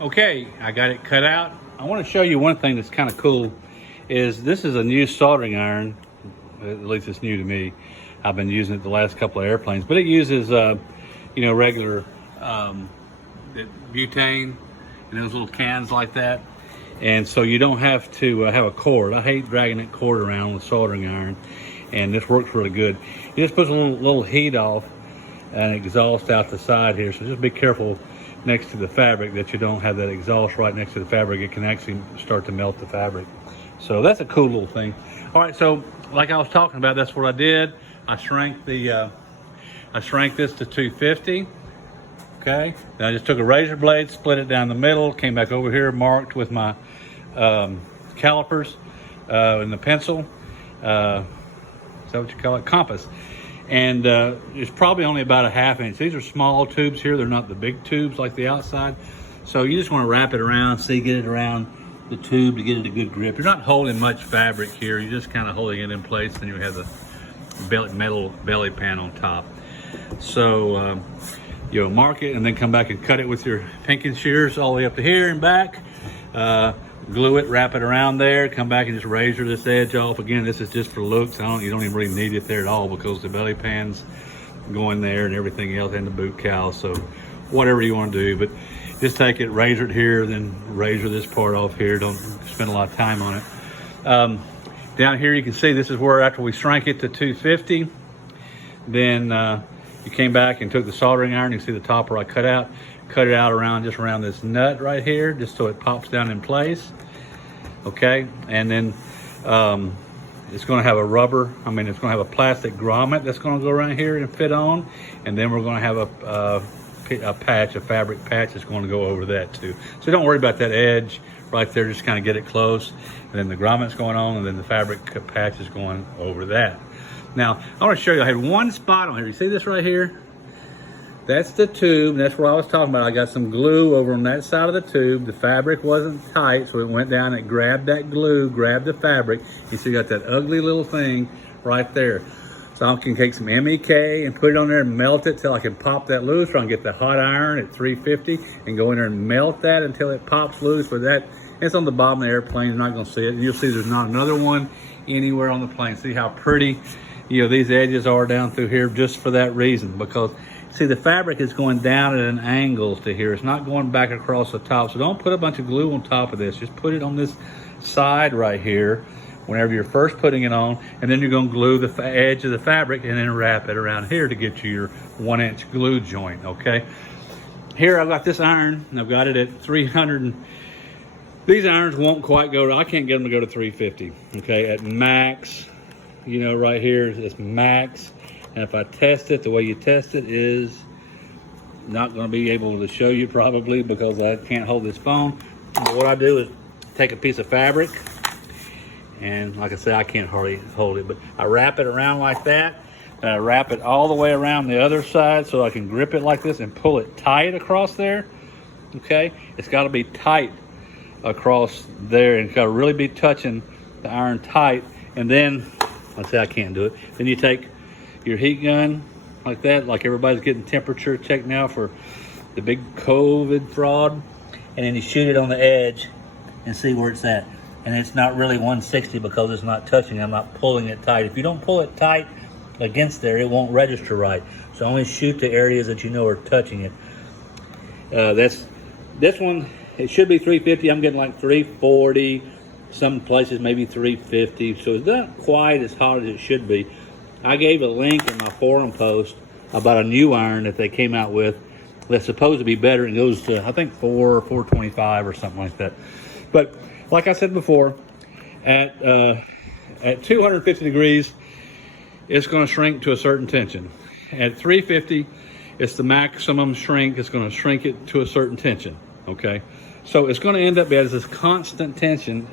Okay, I got it cut out. I want to show you one thing that's kind of cool. Is this is a new soldering iron, at least it's new to me. I've been using it the last couple of airplanes, but it uses regular butane in those little cans like that, and so you don't have to have a cord. I hate dragging that cord around with soldering iron, and this works really good. You just put a little heat off and exhaust out the side here, so just be careful next to the fabric that you don't have that exhaust right next to the fabric. It can actually start to melt the fabric. So that's a cool little thing. All right, so like I was talking about, that's what I did. I shrank this to 250. Okay, then I just took a razor blade, split it down the middle, came back over here, marked with my calipers and the pencil. Is that what you call it? Compass. And it's probably only about a ½ inch. These are small tubes here. They're not the big tubes like the outside. So you just want to wrap it around, get it around the tube to get it a good grip. You're not holding much fabric here. You're just kind of holding it in place, and you have the metal belly pan on top. So you'll mark it and then come back and cut it with your pinking shears all the way up to here and back. Glue it, wrap it around there, come back and just razor this edge off. Again, this is just for looks. You don't even really need it there at all because the belly pan's going there and everything else, and the boot cowl. So whatever you want to do, but just take it, razor it here, then razor this part off here. Don't spend a lot of time on it. Down here you can see this is where, after we shrank it to 250, then you came back and took the soldering iron. You see the top where I cut it out around this nut right here, just so it pops down in place. Okay, and then it's going to have it's going to have a plastic grommet that's going to go around here and fit on, and then we're going to have a fabric patch that's going to go over that too. So don't worry about that edge right there, just kind of get it close, and then the grommet's going on, and then the fabric patch is going over that. Now I want to show you, I had one spot on here. You see this right here? That's the tube. That's what I was talking about. I got some glue over on that side of the tube. The fabric wasn't tight, so it went down and grabbed that glue, grabbed the fabric. You see, you got that ugly little thing right there. So I can take some MEK and put it on there and melt it till I can pop that loose, or I can get the hot iron at 350 and go in there and melt that until it pops loose. For that, it's on the bottom of the airplane. You're not going to see it. And you'll see there's not another one anywhere on the plane. See how pretty, these edges are down through here, just for that reason. Because see, the fabric is going down at an angle to here. It's not going back across the top. So don't put a bunch of glue on top of this. Just put it on this side right here whenever you're first putting it on, and then you're going to glue the edge of the fabric and then wrap it around here to get you your 1-inch glue joint. Okay, here I've got this iron, and I've got it at 300. These irons won't quite go, I can't get them to go to 350. Okay, at max, right here is max. And if I test it, the way you test it is not going to be able to show you probably, because I can't hold this phone. But what I do is take a piece of fabric, and like I said, I can't hardly hold it, but I wrap it around like that, and I wrap it all the way around the other side so I can grip it like this and pull it tight across there. Okay, it's got to be tight across there, and it's got to really be touching the iron tight. And then, let's say I can't do it, then you take your heat gun like that, like everybody's getting temperature checked now for the big COVID fraud, and then you shoot it on the edge and see where it's at. And it's not really 160 because it's not touching. I'm not pulling it tight. If you don't pull it tight against there, it won't register right. So only shoot the areas that you know are touching it. This one, it should be 350. I'm getting like 340. Some places maybe 350. So it's not quite as hot as it should be. I gave a link in my forum post about a new iron that they came out with that's supposed to be better. It goes to, I think, 425 or something like that. But like I said before, at 250 degrees, it's going to shrink to a certain tension. At 350, it's the maximum shrink. It's going to shrink it to a certain tension. Okay, so it's going to end up as this constant tension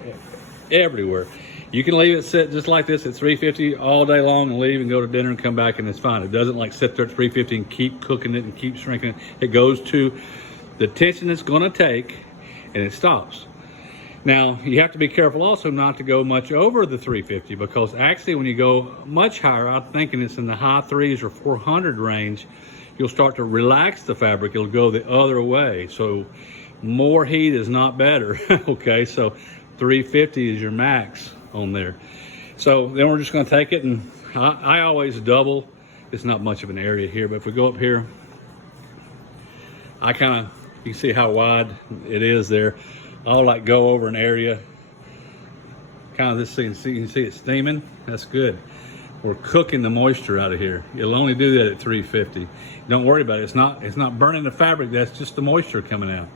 everywhere. You can leave it sit just like this at 350 all day long and leave and go to dinner and come back and it's fine. It doesn't like sit there at 350 and keep cooking it and keep shrinking it. It goes to the tension it's going to take and it stops. Now, you have to be careful also not to go much over the 350, because actually when you go much higher, I'm thinking it's in the high 3s or 400 range, you'll start to relax the fabric. It'll go the other way. So More heat is not better. Okay, so 350 is your max on there. So then we're just going to take it, and I always double. It's not much of an area here, but if we go up here, I kind of, you can see how wide it is there. I'll like go over an area, kind of this, so you can see it steaming. That's good. We're cooking the moisture out of here. You'll only do that at 350. Don't worry about it. It's not burning the fabric. That's just the moisture coming out.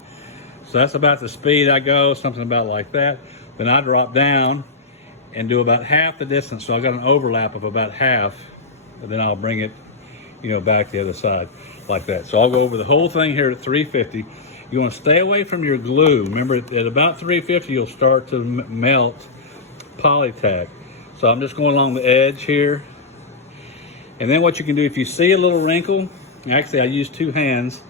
So that's about the speed I go, something about like that. Then I drop down and do about half the distance. So I got an overlap of about half, and then I'll bring it, back the other side like that. So I'll go over the whole thing here at 350. You want to stay away from your glue. Remember, at about 350, you'll start to melt polytack. So I'm just going along the edge here. And then what you can do, if you see a little wrinkle, actually I use 2 hands,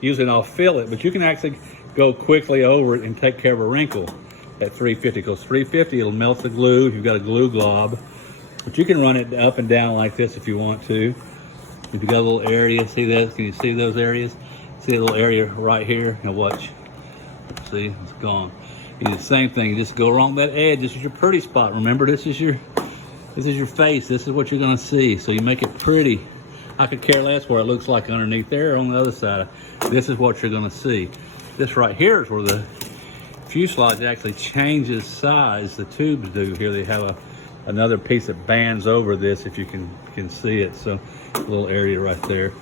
usually I'll feel it, but you can actually go quickly over it and take care of a wrinkle at 350, because 350 it'll melt the glue if you've got a glue glob. But you can run it up and down like this if you want to. If you got a little area, see that? Can you see those areas? See a little area right here? Now watch. See, it's gone. You do the same thing. You just go along that edge. This is your pretty spot. Remember, this is your face. This is what you're gonna see. So you make it pretty. I could care less what it looks like underneath there or on the other side. This is what you're gonna see. This right here is where the fuselage actually changes size. The tubes do. Here they have another piece that bands over this, if you can see it. So a little area right there.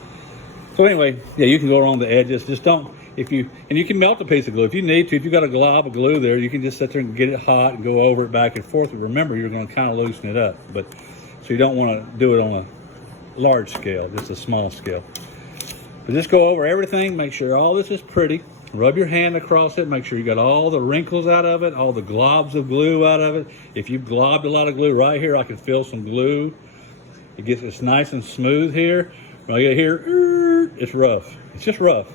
So anyway, yeah, you can go around the edges. Just don't, and you can melt a piece of glue if you need to. If you've got a glob of glue there, you can just sit there and get it hot and go over it back and forth. But remember, you're going to kind of loosen it up. So you don't want to do it on a large scale, just a small scale. But just go over everything, make sure all this is pretty. Rub your hand across it, make sure you got all the wrinkles out of it, all the globs of glue out of it. If you've globbed a lot of glue right here, I can feel some glue. It's nice and smooth here. When I get here, it's rough. It's just rough.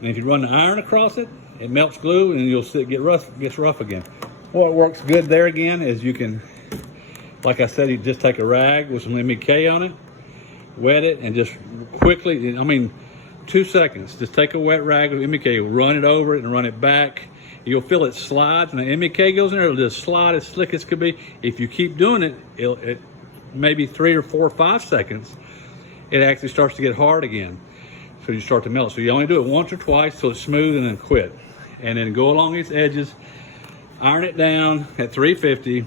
And if you run the iron across it, it melts glue and you'll see it gets rough again. What works good there again is you can, like I said, you just take a rag with some MEK on it, wet it, and just quickly, 2 seconds, just take a wet rag with MEK, run it over it and run it back. You'll feel it slides, and the MEK goes in there, it'll just slide as slick as could be. If you keep doing it, it maybe 3 or 4 or 5 seconds, it actually starts to get hard again. So you start to melt. So you only do it once or twice till it's smooth, and then quit. And then go along these edges, iron it down at 350,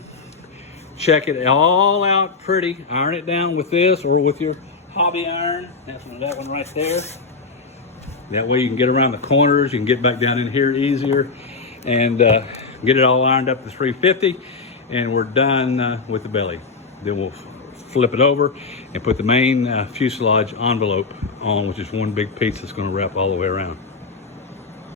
check it all out pretty, iron it down with this or with your hobby iron. That's that one right there. That way you can get around the corners, you can get back down in here easier, and get it all ironed up to 350, and we're done with the belly. Then we'll flip it over and put the main fuselage envelope on, which is one big piece that's going to wrap all the way around.